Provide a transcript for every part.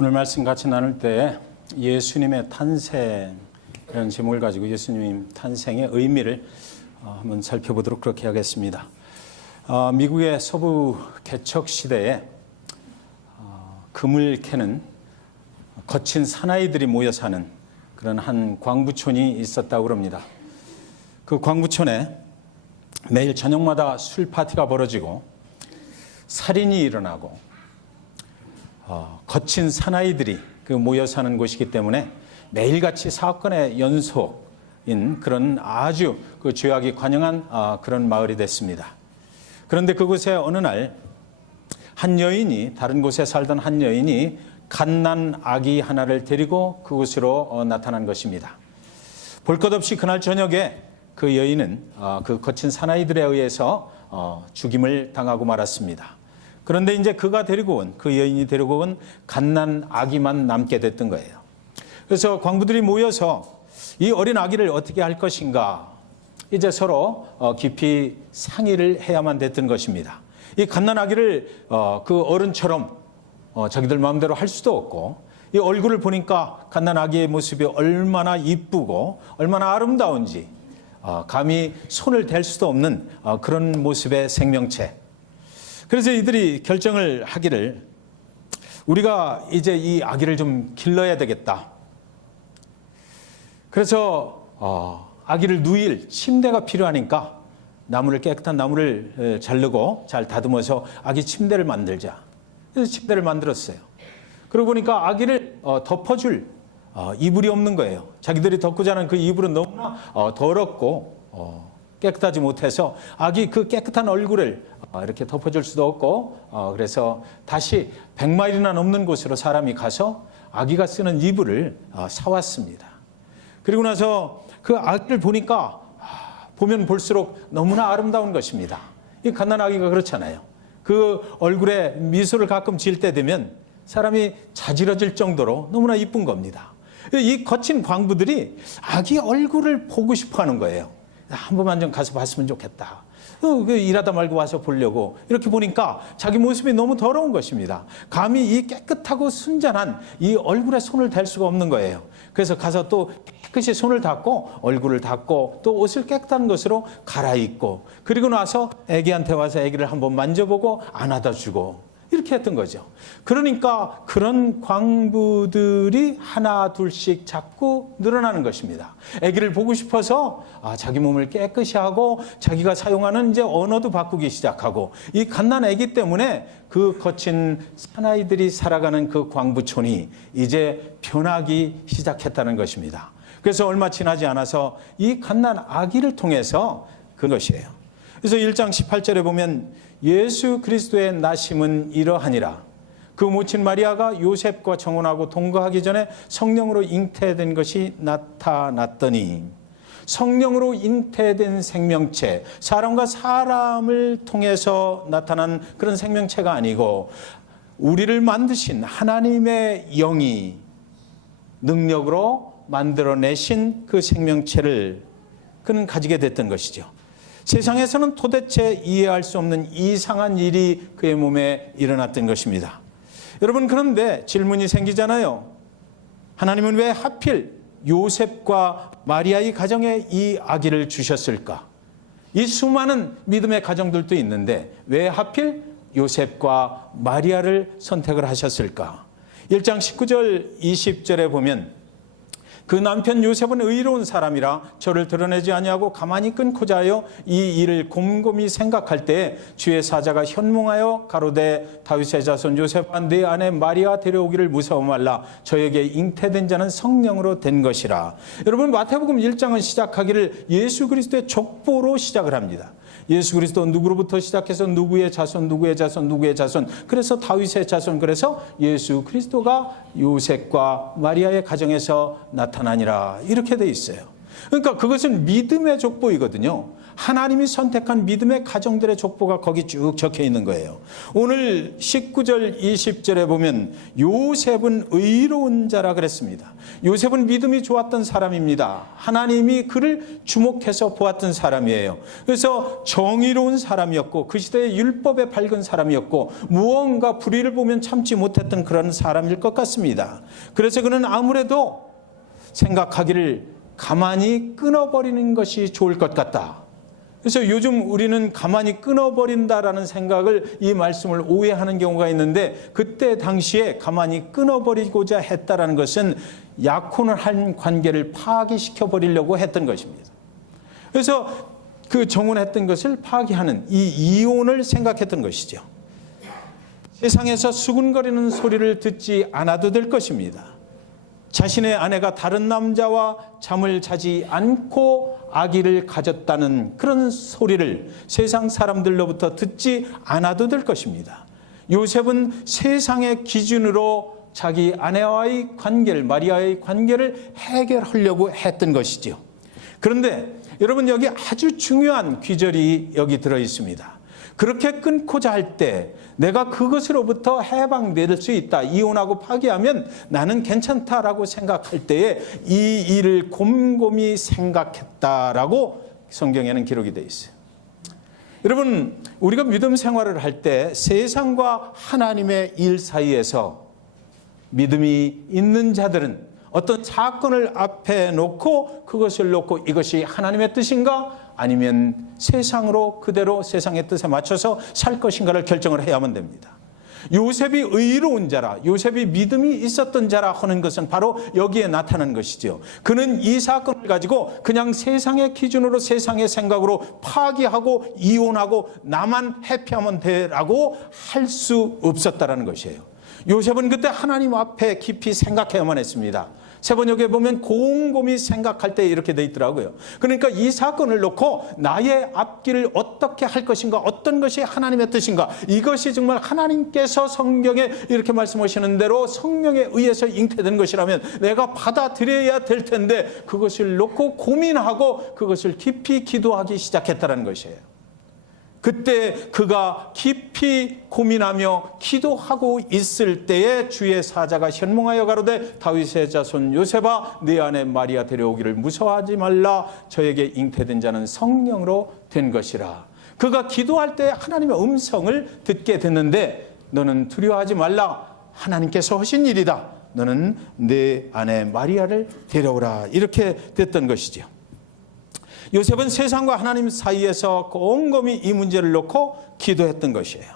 오늘 말씀 같이 나눌 때 예수님의 탄생 이런 제목을 가지고 예수님 탄생의 의미를 한번 살펴보도록 그렇게 하겠습니다. 미국의 서부 개척 시대에 금을 캐는 거친 사나이들이 모여 사는 그런 한 광부촌이 있었다고 합니다. 그 광부촌에 매일 저녁마다 술 파티가 벌어지고 살인이 일어나고 거친 사나이들이 모여 사는 곳이기 때문에 매일같이 사건의 연속인 그런 아주 죄악이 관영한 그런 마을이 됐습니다. 그런데 그곳에 어느 날 한 여인이, 다른 곳에 살던 한 여인이 갓난 아기 하나를 데리고 그곳으로 나타난 것입니다. 볼 것 없이 그날 저녁에 그 여인은 그 거친 사나이들에 의해서 죽임을 당하고 말았습니다. 그런데 이제 그 여인이 데리고 온 갓난 아기만 남게 됐던 거예요. 그래서 광부들이 모여서 이 어린 아기를 어떻게 할 것인가 이제 서로 깊이 상의를 해야만 됐던 것입니다. 이 갓난 아기를 그 어른처럼 자기들 마음대로 할 수도 없고, 이 얼굴을 보니까 갓난 아기의 모습이 얼마나 이쁘고 얼마나 아름다운지 감히 손을 댈 수도 없는 그런 모습의 생명체. 그래서 이들이 결정을 하기를, 우리가 이제 이 아기를 좀 길러야 되겠다. 그래서 아기를 누일 침대가 필요하니까 깨끗한 나무를 자르고 잘 다듬어서 아기 침대를 만들자. 그래서 침대를 만들었어요. 그러고 보니까 아기를 덮어줄 이불이 없는 거예요. 자기들이 덮고 자는 그 이불은 너무나 더럽고 깨끗하지 못해서 아기 그 깨끗한 얼굴을 이렇게 덮어줄 수도 없고, 그래서 다시 100마일이나 넘는 곳으로 사람이 가서 아기가 쓰는 이불을 사왔습니다. 그리고 나서 그 아기를 보니까 보면 볼수록 너무나 아름다운 것입니다. 이 갓난 아기가 그렇잖아요. 그 얼굴에 미소를 가끔 지을 때 되면 사람이 자지러질 정도로 너무나 이쁜 겁니다. 이 거친 광부들이 아기 얼굴을 보고 싶어 하는 거예요. 한 번만 좀 가서 봤으면 좋겠다. 일하다 말고 와서 보려고 이렇게 보니까 자기 모습이 너무 더러운 것입니다. 감히 이 깨끗하고 순전한 이 얼굴에 손을 댈 수가 없는 거예요. 그래서 가서 또 깨끗이 손을 닦고 얼굴을 닦고 또 옷을 깨끗한 것으로 갈아입고, 그리고 나서 애기한테 와서 애기를 한번 만져보고 안아다 주고 이렇게 했던 거죠. 그러니까 그런 광부들이 하나 둘씩 자꾸 늘어나는 것입니다. 아기를 보고 싶어서 자기 몸을 깨끗이 하고 자기가 사용하는 이제 언어도 바꾸기 시작하고, 이 갓난 아기 때문에 그 거친 사나이들이 살아가는 그 광부촌이 이제 변하기 시작했다는 것입니다. 그래서 얼마 지나지 않아서 이 갓난 아기를 통해서 그것이에요. 그래서 1장 18절에 보면 예수 그리스도의 나심은 이러하니라. 그 모친 마리아가 요셉과 정혼하고 동거하기 전에 성령으로 잉태된 것이 나타났더니, 성령으로 잉태된 생명체, 사람과 사람을 통해서 나타난 그런 생명체가 아니고 우리를 만드신 하나님의 영이 능력으로 만들어내신 그 생명체를 그는 가지게 됐던 것이죠. 세상에서는 도대체 이해할 수 없는 이상한 일이 그의 몸에 일어났던 것입니다. 여러분, 그런데 질문이 생기잖아요. 하나님은 왜 하필 요셉과 마리아의 가정에 이 아기를 주셨을까? 이 수많은 믿음의 가정들도 있는데 왜 하필 요셉과 마리아를 선택을 하셨을까? 1장 19절 20절에 보면, 그 남편 요셉은 의로운 사람이라 저를 드러내지 아니하고 가만히 끊고자 하여 이 일을 곰곰이 생각할 때 주의 사자가 현몽하여 가로되 다윗의 자손 요셉아 네 아내 마리아 데려오기를 무서워 말라. 저에게 잉태된 자는 성령으로 된 것이라. 여러분, 마태복음 1장은 시작하기를 예수 그리스도의 족보로 시작을 합니다. 예수 그리스도 누구로부터 시작해서 누구의 자손, 누구의 자손, 누구의 자손, 그래서 다윗의 자손, 그래서 예수 그리스도가 요셉과 마리아의 가정에서 나타나니라, 이렇게 돼 있어요. 그러니까 그것은 믿음의 족보이거든요. 하나님이 선택한 믿음의 가정들의 족보가 거기 쭉 적혀 있는 거예요. 오늘 19절 20절에 보면 요셉은 의로운 자라 그랬습니다. 요셉은 믿음이 좋았던 사람입니다. 하나님이 그를 주목해서 보았던 사람이에요. 그래서 정의로운 사람이었고 그 시대의 율법에 밝은 사람이었고 무언가 불의를 보면 참지 못했던 그런 사람일 것 같습니다. 그래서 그는 아무래도 생각하기를 가만히 끊어버리는 것이 좋을 것 같다. 그래서 요즘 우리는 가만히 끊어버린다라는 생각을, 이 말씀을 오해하는 경우가 있는데, 그때 당시에 가만히 끊어버리고자 했다라는 것은 약혼을 한 관계를 파기시켜 버리려고 했던 것입니다. 그래서 그 정혼했던 것을 파기하는 이 이혼을 생각했던 것이죠. 세상에서 수군거리는 소리를 듣지 않아도 될 것입니다. 자신의 아내가 다른 남자와 잠을 자지 않고 아기를 가졌다는 그런 소리를 세상 사람들로부터 듣지 않아도 될 것입니다. 요셉은 세상의 기준으로 자기 아내와의 관계를, 마리아의 관계를 해결하려고 했던 것이죠. 그런데 여러분, 여기 아주 중요한 귀절이 여기 들어 있습니다. 그렇게 끊고자 할 때 내가 그것으로부터 해방될 수 있다, 이혼하고 파기하면 나는 괜찮다라고 생각할 때에 이 일을 곰곰이 생각했다라고 성경에는 기록이 되어 있어요. 여러분, 우리가 믿음 생활을 할 때 세상과 하나님의 일 사이에서 믿음이 있는 자들은 어떤 사건을 앞에 놓고 그것을 놓고 이것이 하나님의 뜻인가 아니면 세상으로 그대로 세상의 뜻에 맞춰서 살 것인가를 결정을 해야만 됩니다. 요셉이 의로운 자라, 요셉이 믿음이 있었던 자라 하는 것은 바로 여기에 나타난 것이죠. 그는 이 사건을 가지고 그냥 세상의 기준으로, 세상의 생각으로 파기하고 이혼하고 나만 해피하면 돼라고 할 수 없었다라는 것이에요. 요셉은 그때 하나님 앞에 깊이 생각해야만 했습니다. 세번역에 보면 곰곰이 생각할 때 이렇게 돼 있더라고요. 그러니까 이 사건을 놓고 나의 앞길을 어떻게 할 것인가, 어떤 것이 하나님의 뜻인가, 이것이 정말 하나님께서 성경에 이렇게 말씀하시는 대로 성령에 의해서 잉태된 것이라면 내가 받아들여야 될 텐데, 그것을 놓고 고민하고 그것을 깊이 기도하기 시작했다는 것이에요. 그때 그가 깊이 고민하며 기도하고 있을 때에 주의 사자가 현몽하여 가로되 다윗의 자손 요셉아, 네 아내 마리아 데려오기를 무서워하지 말라. 저에게 잉태된 자는 성령으로 된 것이라. 그가 기도할 때 하나님의 음성을 듣게 됐는데, 너는 두려워하지 말라. 하나님께서 하신 일이다. 너는 네 아내 마리아를 데려오라. 이렇게 됐던 것이죠. 요셉은 세상과 하나님 사이에서 곰곰이 이 문제를 놓고 기도했던 것이에요.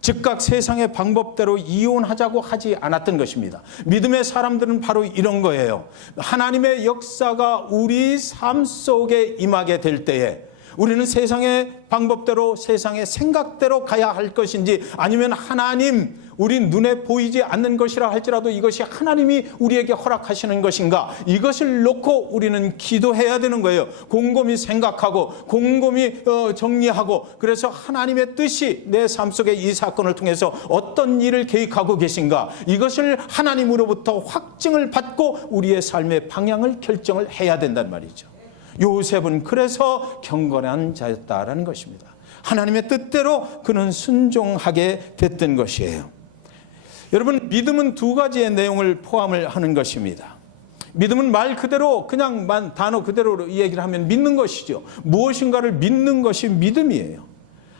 즉각 세상의 방법대로 이혼하자고 하지 않았던 것입니다. 믿음의 사람들은 바로 이런 거예요. 하나님의 역사가 우리 삶 속에 임하게 될 때에 우리는 세상의 방법대로, 세상의 생각대로 가야 할 것인지, 아니면 하나님, 우리 눈에 보이지 않는 것이라 할지라도 이것이 하나님이 우리에게 허락하시는 것인가, 이것을 놓고 우리는 기도해야 되는 거예요. 곰곰이 생각하고 곰곰이 정리하고, 그래서 하나님의 뜻이 내 삶 속에 이 사건을 통해서 어떤 일을 계획하고 계신가, 이것을 하나님으로부터 확증을 받고 우리의 삶의 방향을 결정을 해야 된단 말이죠. 요셉은 그래서 경건한 자였다라는 것입니다. 하나님의 뜻대로 그는 순종하게 됐던 것이에요. 여러분, 믿음은 두 가지의 내용을 포함을 하는 것입니다. 믿음은 말 그대로, 그냥 단어 그대로 얘기를 하면 믿는 것이죠. 무엇인가를 믿는 것이 믿음이에요.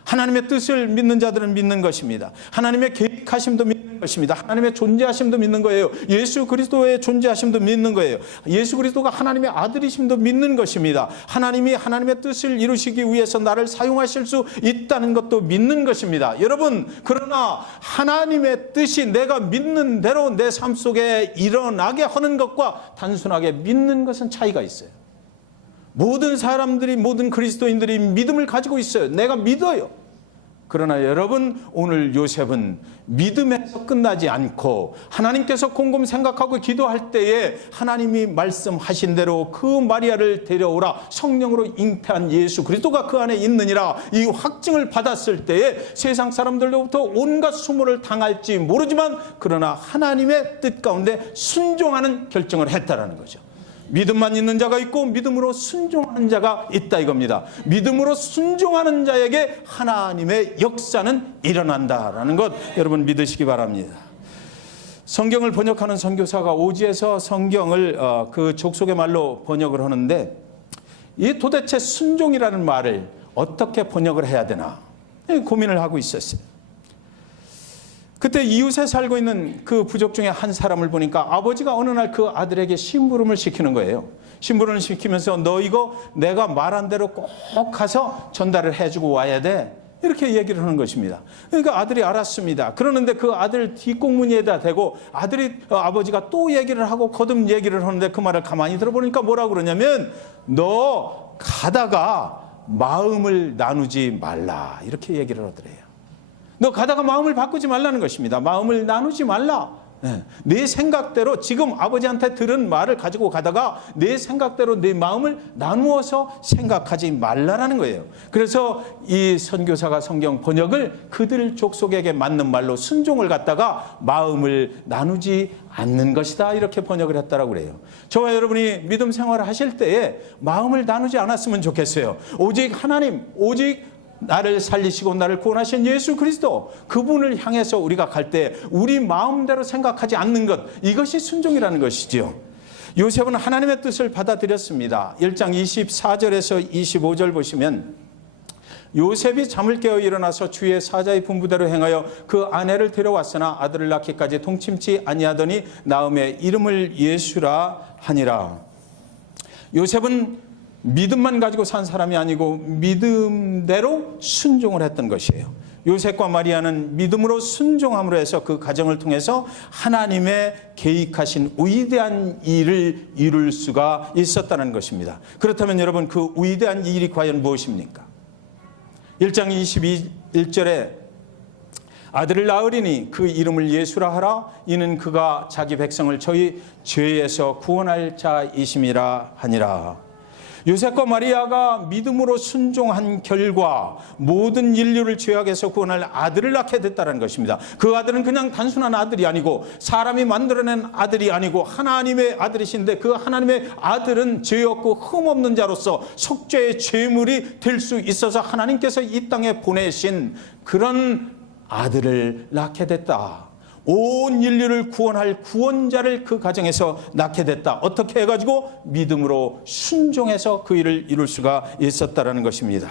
하나님의 뜻을 믿는 자들은 믿는 것입니다. 하나님의 계획하심도 믿는 것입니다. 하나님의 존재하심도 믿는 거예요. 예수 그리스도의 존재하심도 믿는 거예요. 예수 그리스도가 하나님의 아들이심도 믿는 것입니다. 하나님이 하나님의 뜻을 이루시기 위해서 나를 사용하실 수 있다는 것도 믿는 것입니다. 여러분, 그러나 하나님의 뜻이 내가 믿는 대로 내 삶 속에 일어나게 하는 것과 단순하게 믿는 것은 차이가 있어요. 모든 사람들이, 모든 그리스도인들이 믿음을 가지고 있어요. 내가 믿어요. 그러나 여러분, 오늘 요셉은 믿음에서 끝나지 않고 하나님께서 곰곰이 생각하고 기도할 때에 하나님이 말씀하신 대로 그 마리아를 데려오라, 성령으로 잉태한 예수 그리스도가 그 안에 있느니라, 이 확증을 받았을 때에 세상 사람들로부터 온갖 수모를 당할지 모르지만 그러나 하나님의 뜻 가운데 순종하는 결정을 했다라는 거죠. 믿음만 있는 자가 있고 믿음으로 순종하는 자가 있다 이겁니다. 믿음으로 순종하는 자에게 하나님의 역사는 일어난다라는 것 여러분 믿으시기 바랍니다. 성경을 번역하는 선교사가 오지에서 성경을 그 족속의 말로 번역을 하는데 이 도대체 순종이라는 말을 어떻게 번역을 해야 되나 고민을 하고 있었어요. 그때 이웃에 살고 있는 그 부족 중에 한 사람을 보니까 아버지가 어느 날 그 아들에게 심부름을 시키는 거예요. 심부름을 시키면서 너 이거 내가 말한 대로 꼭 가서 전달을 해주고 와야 돼. 이렇게 얘기를 하는 것입니다. 그러니까 아들이 알았습니다. 그러는데 그 아들 뒷공무니에다 대고 아버지가 또 얘기를 하고 거듭 얘기를 하는데 그 말을 가만히 들어보니까 뭐라고 그러냐면 너 가다가 마음을 나누지 말라 이렇게 얘기를 하더래요. 너 가다가 마음을 바꾸지 말라는 것입니다. 마음을 나누지 말라. 내 생각대로 지금 아버지한테 들은 말을 가지고 가다가 내 생각대로 내 마음을 나누어서 생각하지 말라라는 거예요. 그래서 이 선교사가 성경 번역을 그들 족속에게 맞는 말로 순종을 갖다가 마음을 나누지 않는 것이다 이렇게 번역을 했다라고 그래요. 저와 여러분이 믿음 생활을 하실 때에 마음을 나누지 않았으면 좋겠어요. 오직 하나님, 오직 나를 살리시고 나를 구원하신 예수 그리스도 그분을 향해서 우리가 갈 때 우리 마음대로 생각하지 않는 것 이것이 순종이라는 것이지요. 요셉은 하나님의 뜻을 받아들였습니다. 1장 24절에서 25절 보시면 요셉이 잠을 깨어 일어나서 주의 사자의 분부대로 행하여 그 아내를 데려왔으나 아들을 낳기까지 동침치 아니하더니 나음에 이름을 예수라 하니라. 요셉은 믿음만 가지고 산 사람이 아니고 믿음대로 순종을 했던 것이에요. 요셉과 마리아는 믿음으로 순종함으로 해서 그 가정을 통해서 하나님의 계획하신 위대한 일을 이룰 수가 있었다는 것입니다. 그렇다면 여러분 그 위대한 일이 과연 무엇입니까? 1장 21절에 아들을 낳으리니 그 이름을 예수라 하라. 이는 그가 자기 백성을 저희 죄에서 구원할 자이심이라 하니라. 요셉과 마리아가 믿음으로 순종한 결과 모든 인류를 죄악에서 구원할 아들을 낳게 됐다는 것입니다. 그 아들은 그냥 단순한 아들이 아니고 사람이 만들어낸 아들이 아니고 하나님의 아들이신데 그 하나님의 아들은 죄 없고 흠 없는 자로서 속죄의 제물이 될 수 있어서 하나님께서 이 땅에 보내신 그런 아들을 낳게 됐다. 온 인류를 구원할 구원자를 그 가정에서 낳게 됐다. 어떻게 해가지고 믿음으로 순종해서 그 일을 이룰 수가 있었다라는 것입니다.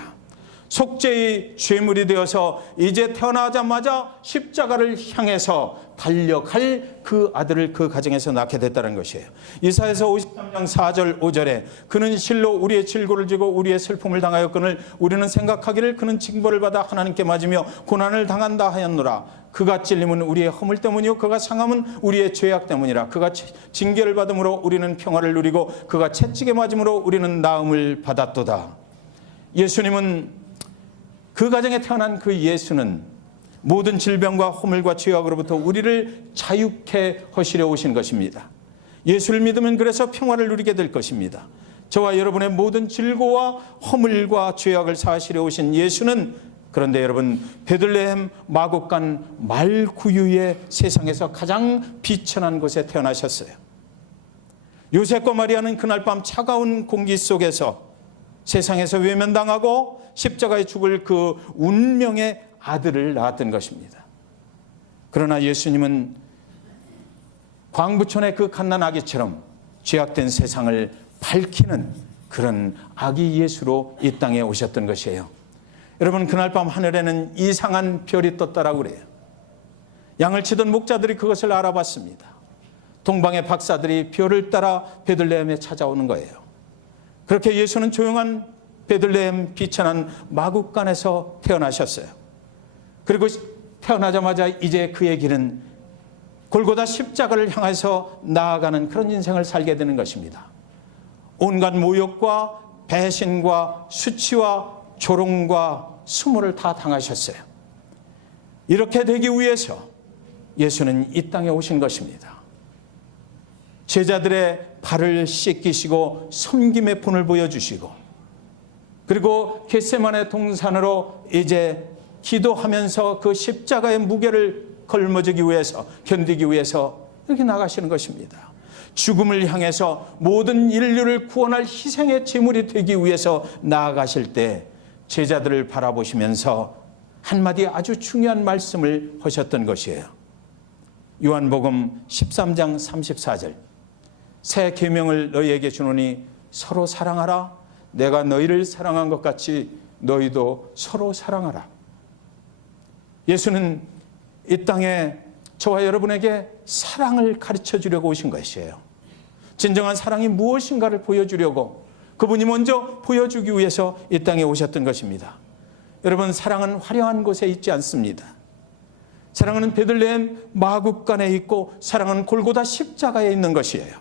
속죄의 제물이 되어서 이제 태어나자마자 십자가를 향해서 달려갈 그 아들을 그 가정에서 낳게 됐다는 것이에요. 이사야서 53장 4절 5절에 그는 실로 우리의 질고를 지고 우리의 슬픔을 당하였거늘 우리는 생각하기를 그는 징벌을 받아 하나님께 맞으며 고난을 당한다 하였노라. 그가 찔림은 우리의 허물 때문이요 그가 상함은 우리의 죄악 때문이라. 그가 징계를 받음으로 우리는 평화를 누리고 그가 채찍에 맞음으로 우리는 나음을 받았도다. 예수님은 그 가정에 태어난 그 예수는 모든 질병과 허물과 죄악으로부터 우리를 자유케 하시려 오신 것입니다. 예수를 믿으면 그래서 평화를 누리게 될 것입니다. 저와 여러분의 모든 질고와 허물과 죄악을 사하시려 오신 예수는 그런데 여러분 베들레헴 마곡간 말구유의 세상에서 가장 비천한 곳에 태어나셨어요. 요셉과 마리아는 그날 밤 차가운 공기 속에서 세상에서 외면당하고 십자가에 죽을 그 운명의 아들을 낳았던 것입니다. 그러나 예수님은 광부촌의 그 갓난 아기처럼 죄악된 세상을 밝히는 그런 아기 예수로 이 땅에 오셨던 것이에요. 여러분 그날 밤 하늘에는 이상한 별이 떴다라고 그래요. 양을 치던 목자들이 그것을 알아봤습니다. 동방의 박사들이 별을 따라 베들레헴에 찾아오는 거예요. 그렇게 예수는 조용한 베들레헴 비천한 마국간에서 태어나셨어요. 그리고 태어나자마자 이제 그의 길은 골고다 십자가를 향해서 나아가는 그런 인생을 살게 되는 것입니다. 온갖 모욕과 배신과 수치와 조롱과 수모를 다 당하셨어요. 이렇게 되기 위해서 예수는 이 땅에 오신 것입니다. 제자들의 발을 씻기시고 섬김의 본을 보여주시고 그리고 겟세마네 동산으로 이제 기도하면서 그 십자가의 무게를 걸머지기 위해서 견디기 위해서 이렇게 나가시는 것입니다. 죽음을 향해서 모든 인류를 구원할 희생의 제물이 되기 위해서 나아가실 때 제자들을 바라보시면서 한마디 아주 중요한 말씀을 하셨던 것이에요. 요한복음 13장 34절. 새 계명을 너희에게 주노니 서로 사랑하라. 내가 너희를 사랑한 것 같이 너희도 서로 사랑하라. 예수는 이 땅에 저와 여러분에게 사랑을 가르쳐 주려고 오신 것이에요. 진정한 사랑이 무엇인가를 보여주려고 그분이 먼저 보여주기 위해서 이 땅에 오셨던 것입니다. 여러분, 사랑은 화려한 곳에 있지 않습니다. 사랑은 베들레헴 마국간에 있고 사랑은 골고다 십자가에 있는 것이에요.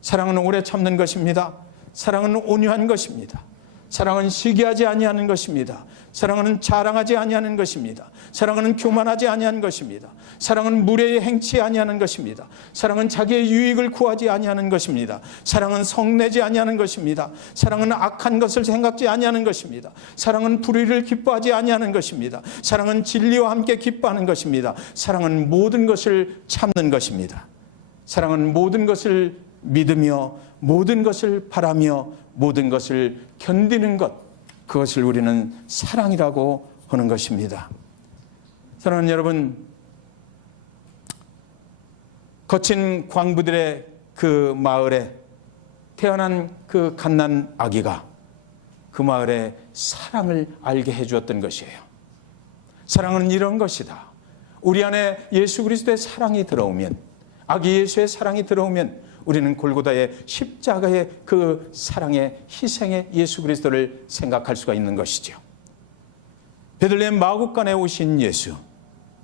사랑은 오래 참는 것입니다. 사랑은 온유한 것입니다. 사랑은 시기하지 아니하는 것입니다. 사랑은 자랑하지 아니하는 것입니다. 사랑은 교만하지 아니하는 것입니다. 사랑은 무례히 행치 아니하는 것입니다. 사랑은 자기의 유익을 구하지 아니하는 것입니다. 사랑은 성내지 아니하는 것입니다. 사랑은 악한 것을 생각지 아니하는 것입니다. 사랑은 불의를 기뻐하지 아니하는 것입니다. 사랑은 진리와 함께 기뻐하는 것입니다. 사랑은 모든 것을 참는 것입니다. 사랑은 모든 것을 믿으며 모든 것을 바라며 모든 것을 견디는 것, 그것을 우리는 사랑이라고 하는 것입니다. 사랑하는 여러분, 거친 광부들의 그 마을에 태어난 그 갓난 아기가 그 마을에 사랑을 알게 해주었던 것이에요. 사랑은 이런 것이다. 우리 안에 예수 그리스도의 사랑이 들어오면, 아기 예수의 사랑이 들어오면 우리는 골고다의 십자가의 그 사랑의 희생의 예수 그리스도를 생각할 수가 있는 것이죠. 베들레헴 마국간에 오신 예수,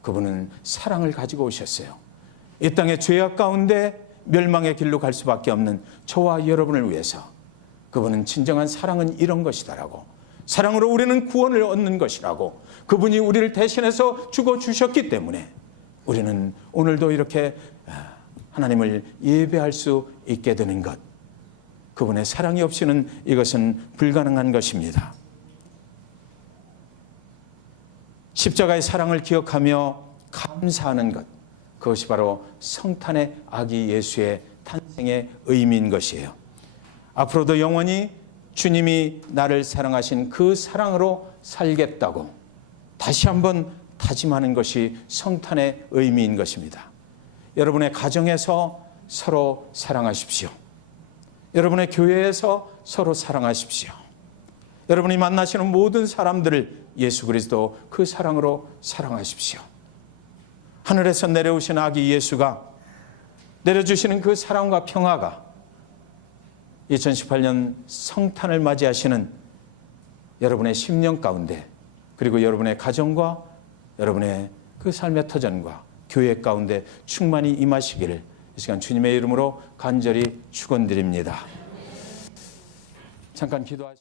그분은 사랑을 가지고 오셨어요. 이 땅의 죄악 가운데 멸망의 길로 갈 수밖에 없는 저와 여러분을 위해서 그분은 진정한 사랑은 이런 것이다라고, 사랑으로 우리는 구원을 얻는 것이라고, 그분이 우리를 대신해서 죽어주셨기 때문에 우리는 오늘도 이렇게 하나님을 예배할 수 있게 되는 것, 그분의 사랑이 없이는 이것은 불가능한 것입니다. 십자가의 사랑을 기억하며 감사하는 것, 그것이 바로 성탄의 아기 예수의 탄생의 의미인 것이에요. 앞으로도 영원히 주님이 나를 사랑하신 그 사랑으로 살겠다고 다시 한번 다짐하는 것이 성탄의 의미인 것입니다. 여러분의 가정에서 서로 사랑하십시오. 여러분의 교회에서 서로 사랑하십시오. 여러분이 만나시는 모든 사람들을 예수 그리스도 그 사랑으로 사랑하십시오. 하늘에서 내려오신 아기 예수가 내려주시는 그 사랑과 평화가 2018년 성탄을 맞이하시는 여러분의 심령 가운데, 그리고 여러분의 가정과 여러분의 그 삶의 터전과 교회 가운데 충만히 임하시기를 이 시간 주님의 이름으로 간절히 축원드립니다. 잠깐 기도하시죠.